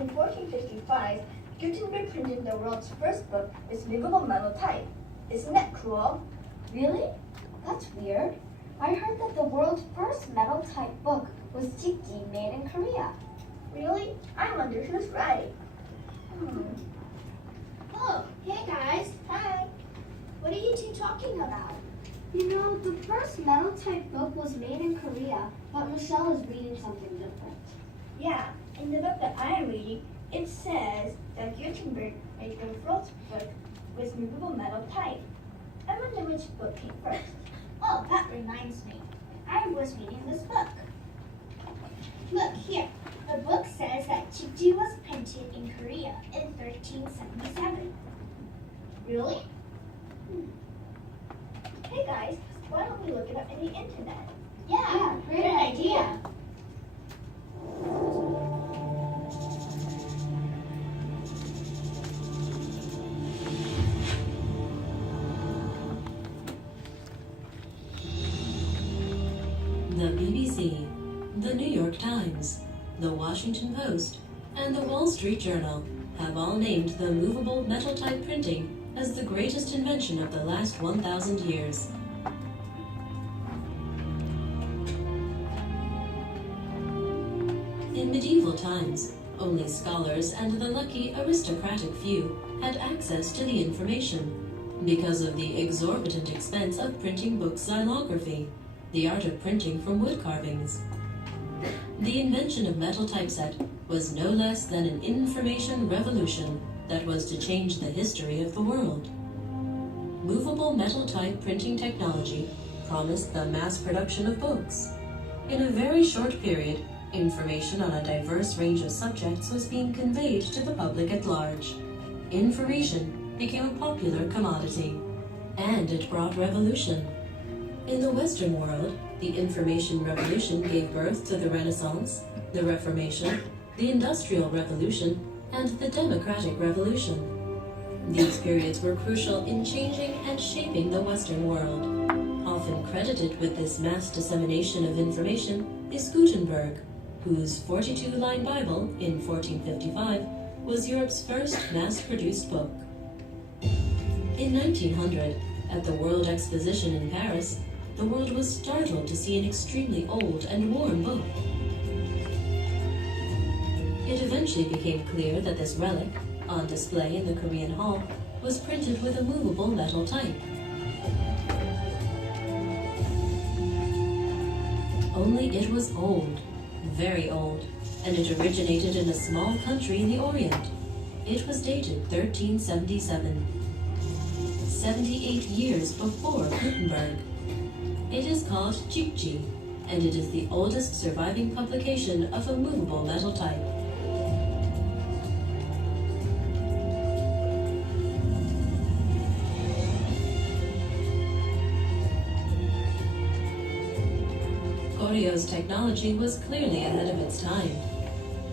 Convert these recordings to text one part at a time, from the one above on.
In 1455, Gutenberg printed the world's first book with movable metal type. Isn't that cool? Really? That's weird. I heard that the world's first metal-type book was Jikji, made in Korea. Really? I wonder who's right. Oh, hey guys. Hi. What are you two talking about? You know, the first metal-type book was made in Korea, but Michelle is reading something different. Yeah, in the book that I am reading, it says that Gutenberg made the first book with movable metal type. I wonder which book came first. Oh, that reminds me. I was reading this book. Look here. The book says that Jikji was printed in Korea in 1377. Really? Hey guys, why don't we look it up in the internet? Yeah, great idea. The BBC, the New York Times, the Washington Post, and the Wall Street Journal have all named the movable metal type printing as the greatest invention of the last 1,000 years. In medieval times, only scholars and the lucky aristocratic few had access to the information because of the exorbitant expense of printing book xylography, the art of printing from wood carvings. The invention of metal typeset was no less than an information revolution that was to change the history of the world. Movable metal type printing technology promised the mass production of books. In a very short period, information on a diverse range of subjects was being conveyed to the public at large. Information became a popular commodity, and it brought revolution. In the Western world, the information revolution gave birth to the Renaissance, the Reformation, the Industrial Revolution, and the Democratic Revolution. These periods were crucial in changing and shaping the Western world. Often credited with this mass dissemination of information is Gutenberg, whose 42-line Bible in 1455 was Europe's first mass-produced book. In 1900, at the World Exposition in Paris, the world was startled to see an extremely old and worn book. It eventually became clear that this relic, on display in the Korean Hall, was printed with a movable metal type. Only it was old, very old, and it originated in a small country in the Orient. It was dated 1377, 78 years before Gutenberg. It is called Jikji, and it is the oldest surviving publication of a movable metal type. Koryo's technology was clearly ahead of its time.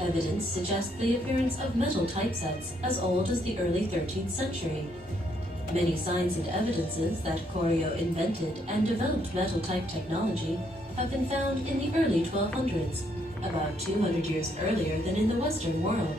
Evidence suggests the appearance of metal typesets as old as the early 13th century. Many signs and evidences that Koryo invented and developed metal type technology have been found in the early 1200s, about 200 years earlier than in the Western world.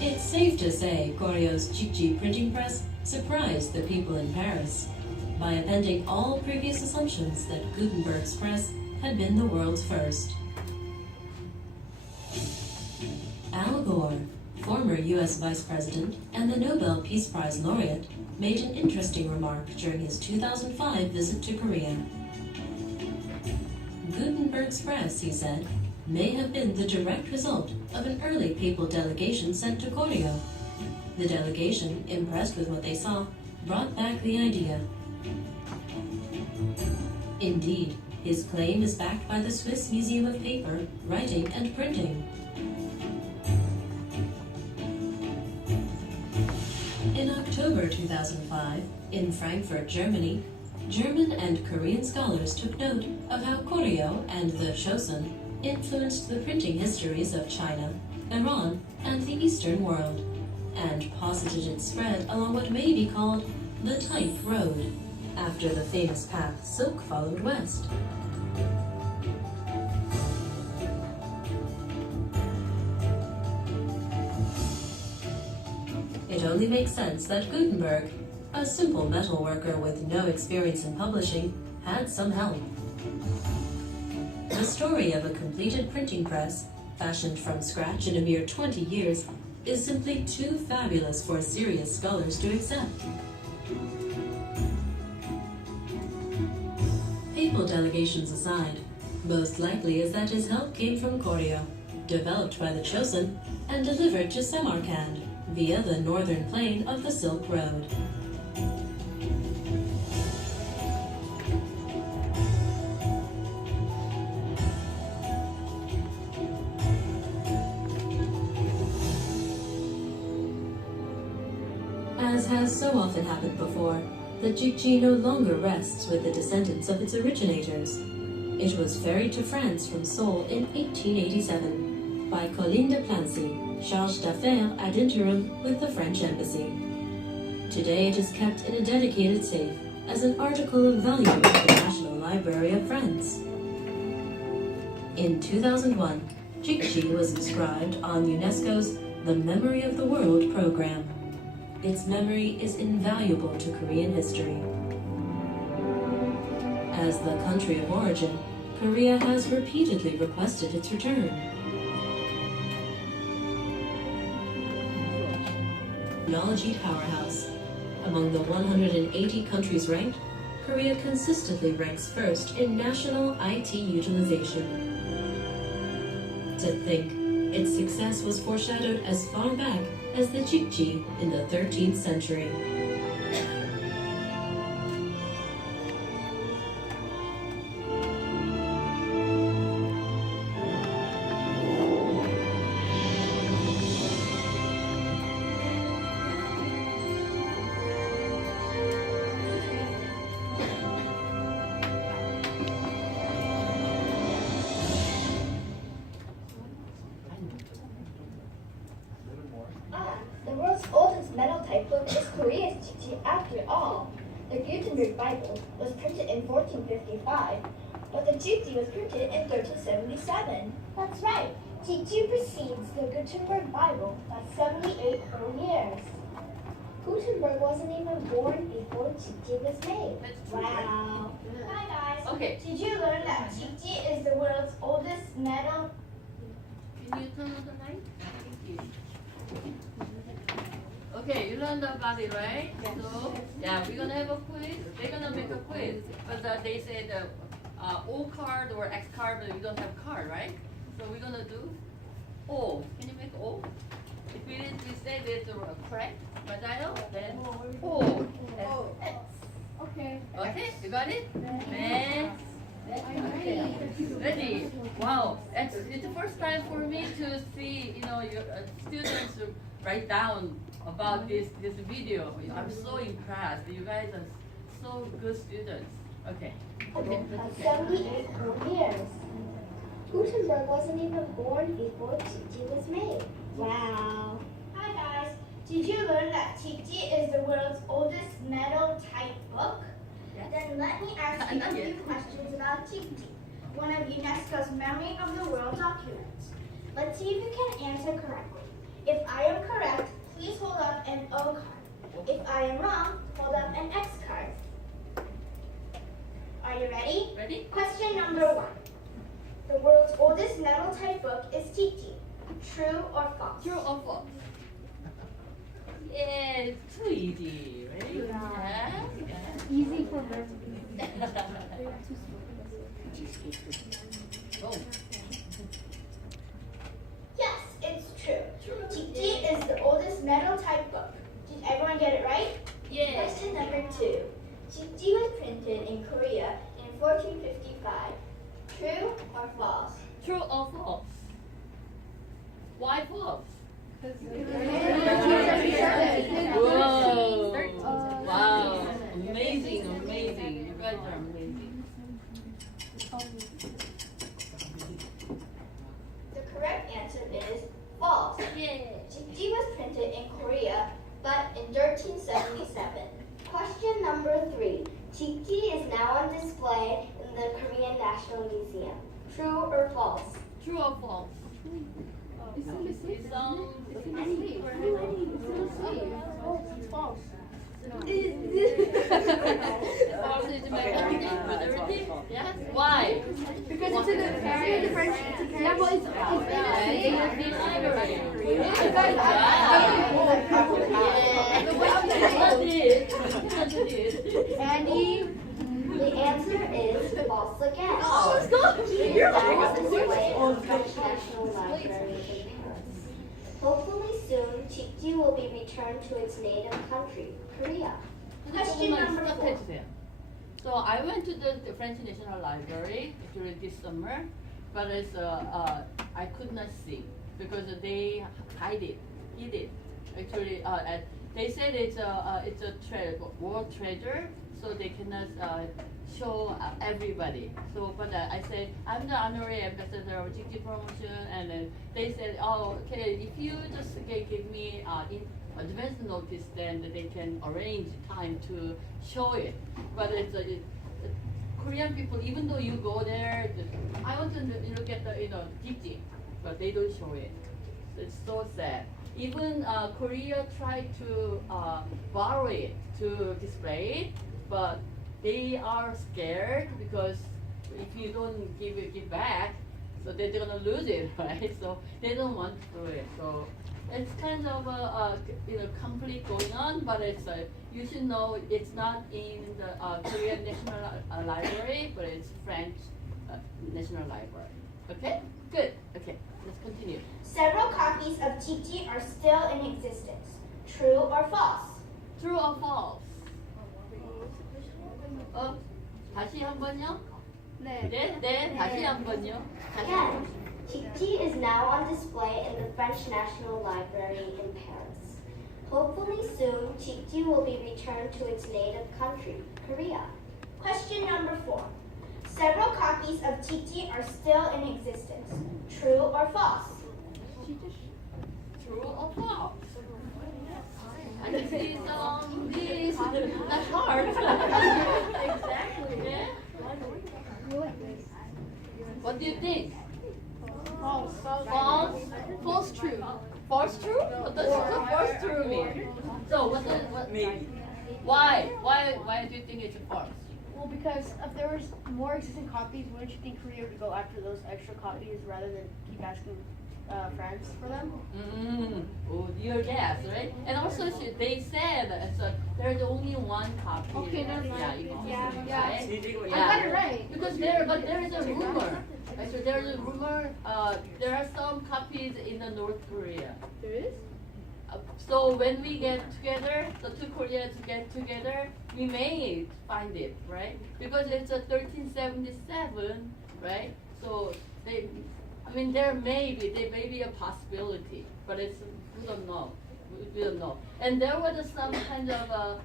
It's safe to say Koryo's Jikji printing press surprised the people in Paris by appending all previous assumptions that Gutenberg's press had been the world's first. Al Gore, former U.S. Vice President and the Nobel Peace Prize laureate, made an interesting remark during his 2005 visit to Korea. Gutenberg's press, he said, may have been the direct result of an early papal delegation sent to Koryo. The delegation, impressed with what they saw, brought back the idea. Indeed, his claim is backed by the Swiss Museum of Paper, Writing, and Printing. In October 2005, in Frankfurt, Germany, German and Korean scholars took note of how Koryo and the Chosun influenced the printing histories of China, Iran, and the Eastern world, and posited its spread along what may be called the Type Road, after the famous path silk followed west. it only makes sense that Gutenberg, a simple metal worker with no experience in publishing, had some help. The story of a completed printing press, fashioned from scratch in a mere 20 years, is simply too fabulous for serious scholars to accept. Papal delegations aside, most likely is that his help came from Korea, developed by the Chosun and delivered to Samarkand via the northern plain of the Silk Road. As has so often happened before, the Jikji no longer rests with the descendants of its originators. It was ferried to France from Seoul in 1887 by Colline de Plancy, chargé d'affaires ad interim with the French embassy. Today it is kept in a dedicated safe as an article of value at the National Library of France. In 2001, Jikji was inscribed on UNESCO's The Memory of the World program. Its memory is invaluable to Korean history. As the country of origin, Korea has repeatedly requested its return. Technology powerhouse. Among the 180 countries ranked, Korea consistently ranks first in national IT utilization. To think, its success was foreshadowed as far back as the Jikji in the 13th century. The world's oldest metal typebook is Korea's Jikji after all. The Gutenberg Bible was printed in 1455, but the Jikji was printed in 1377. That's right. Jikji precedes the Gutenberg Bible by 78 whole years. Gutenberg wasn't even born before Jikji was made. Wow. Hi guys. Okay. Did you learn that Jikji is the world's oldest metal? Can you turn on the light? Thank you. Okay, you learned about it, right? So, yeah, we're gonna have a quiz. They're gonna make a quiz, but they said O card or X card, but we don't have card, right? So we're gonna do O. Can you make O? If we say this correct, 맞아요? Then O. Okay. Okay, you got it? Next. Okay. Ready? Wow, it's the first time for me to see, your students write down about this video. I'm so impressed. You guys are so good students. Okay. Okay. 78 whole years. Gutenberg wasn't even born before Jikji was made. Wow. Hi guys. Did you learn that Jikji is the world's oldest metal type book? Yes. Then let me ask you a few questions about Jikji, one of UNESCO's Memory of the World documents. Let's see if you can answer correctly. If I am correct, please hold up an O card. If I am wrong, hold up an X card. Are you ready? Ready? Question number 1. The world's oldest metal type book is Jikji. True or false? True or false? Yeah, it's too easy, right? Yeah. Easy for me. Go. Yes, it's true. Jikji is the oldest metal type book. Did everyone get it right? Yeah. Question number 2. Jikji was printed in Korea in 1455. True or false? True or false? Why false? Whoa! Wow! Amazing, amazing. You guys are amazing. The correct answer is false. Yeah. Jikji was printed in Korea, but in 1377. Question number 3. Jikji is now on display in the Korean National Museum. True or false? True or false? It's Andy, the answer is false again. Oh, let's go. She is now on display in the French National Library in Paris. Hopefully soon, Jikji will be returned to its native country, Korea. Question number 4. So I went to the French National Library during this summer, but I could not see because they hid it. Actually, they said it's a world treasure, so they cannot show everybody. So, but I said I'm the honorary ambassador of Jikji promotion, and then they said, oh, okay, if you just give me in advance notice, then they can arrange time to show it. But Korean people, even though you go there, I want to look at the Jikji, but they don't show it. It's so sad. Even Korea tried to borrow it to display it, but they are scared because if you don't give back, so they're gonna lose it, right? So they don't want to do it. So it's kind of a conflict going on, but you should know it's not in the Korean National Library, but it's French National Library. Okay, good. Okay, let's continue. Several copies of Jikji are still in existence. True or false? True or false? 다시 한 번요? 네, 다시 한 번요. Again, Jikji is now on display in the French National Library in Paris. Hopefully soon, Jikji will be returned to its native country, Korea. Question number 4. Several copies of Jikji are still in existence. True or false? True or false? I can see this. That's hard. Exactly. Yeah. What do you think? False. False. False true. False true? What does false true mean? So what? Maybe. Why do you think it's false? Well, because if there was more existing copies, wouldn't you think Korea would go after those extra copies rather than keep asking France for them? Oh, your guess, right? And also they said there's only one copy. Okay, never mind. Yeah, you can Yeah. right? I got it right. Because there is a rumor. Actually, there's a rumor. There are some copies in the North Korea. There is? So when we get together, the two Koreans get together, we may find it, right? Because it's a 1377, right? So there may be a possibility, but we don't know. We don't know. And there was some kind of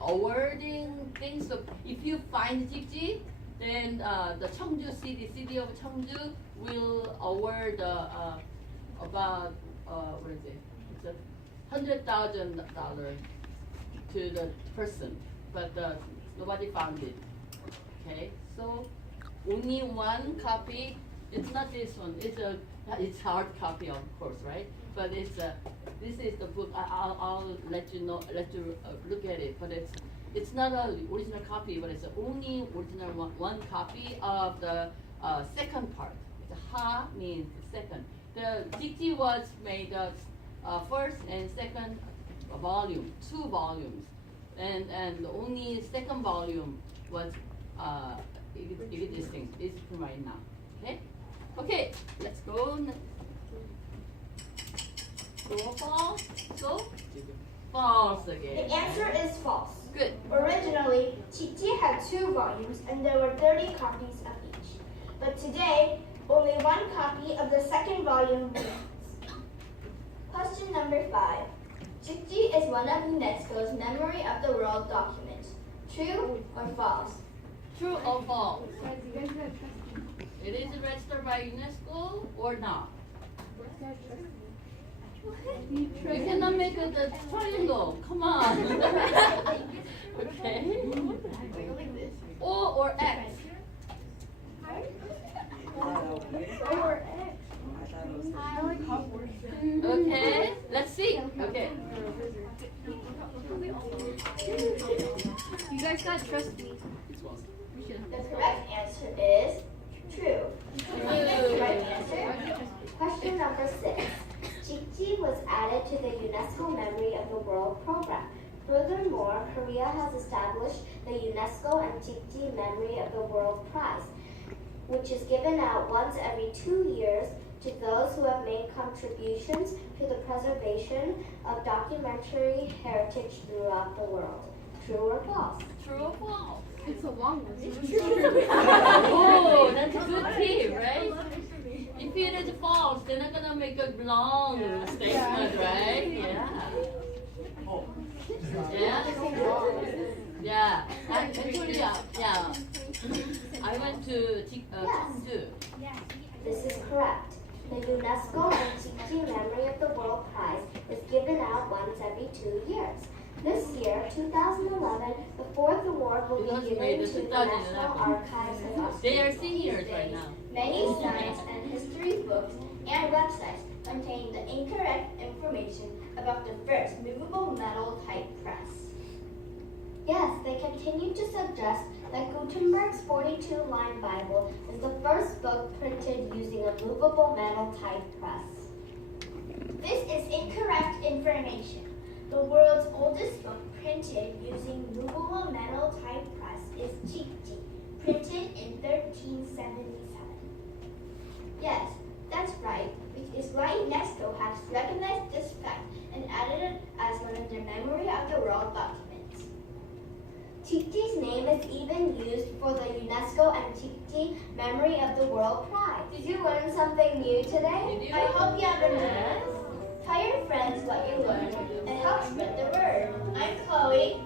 awarding thing. So if you find Jikji, then the Cheongju city of Cheongju will award about It's $100,000 to the person, but nobody found it. Okay, so only one copy. It's not this one. It's hard copy, of course, right? But this is the book. I'll let you know. Let you look at it. But it's not an original copy, but it's the only original one copy of the second part. The ha means second. The Jikji was made first and second volume, 2 volumes, and the only second volume was existing. It's right now. Okay, let's go. True or false? Go. False again. The answer is false. Good. Originally, Jikji had 2 volumes and there were 30 copies of each. But today, only 1 copy of the second volume remains. Question number 5. Jikji is one of UNESCO's Memory of the World documents. True or false? True or false? It is registered by UNESCO or not? You cannot make the triangle. Come on. Okay. O or X? Or X. I like Hogwarts. Okay. Let's see. Okay. You guys gotta trust me. The correct answer is true. Right answer. Question number 6. Jikji Jikji was added to the UNESCO Memory of the World program. Furthermore, Korea has established the UNESCO and Jikji Memory of the World Prize, which is given out once every 2 years to those who have made contributions to the preservation of documentary heritage throughout the world. True or false? True or false? It's a long one. Oh, that's a good tip, right? If it is false, they're not gonna make a long statement, right? Yeah. Yeah? Yeah. Actually, yeah. I went to Cheongju. This is correct. The UNESCO and Jikji Memory of the World Prize is given out once every 2 years. This year, 2011, the fourth award will Because be we made given the to the National 2011. Archives of Australia. They are seniors right now. Many science and history books and websites contain the incorrect information about the first movable metal type press. Yes, they continue to suggest that Gutenberg's 42-line Bible is the first book printed using a movable metal type press. This is incorrect information. The world's oldest book printed using movable metal type press is Jikji, printed in 1377. Yes, that's right, which is why UNESCO has recognized this fact and added it as one of their Memory of the World documents. Jikji's name is even used for the UNESCO and Jikji Memory of the World Prize. Did you learn something new today? Did you? I hope you have enjoyed Yes. it. Tell your friends what you learned and help spread the word. I'm Chloe.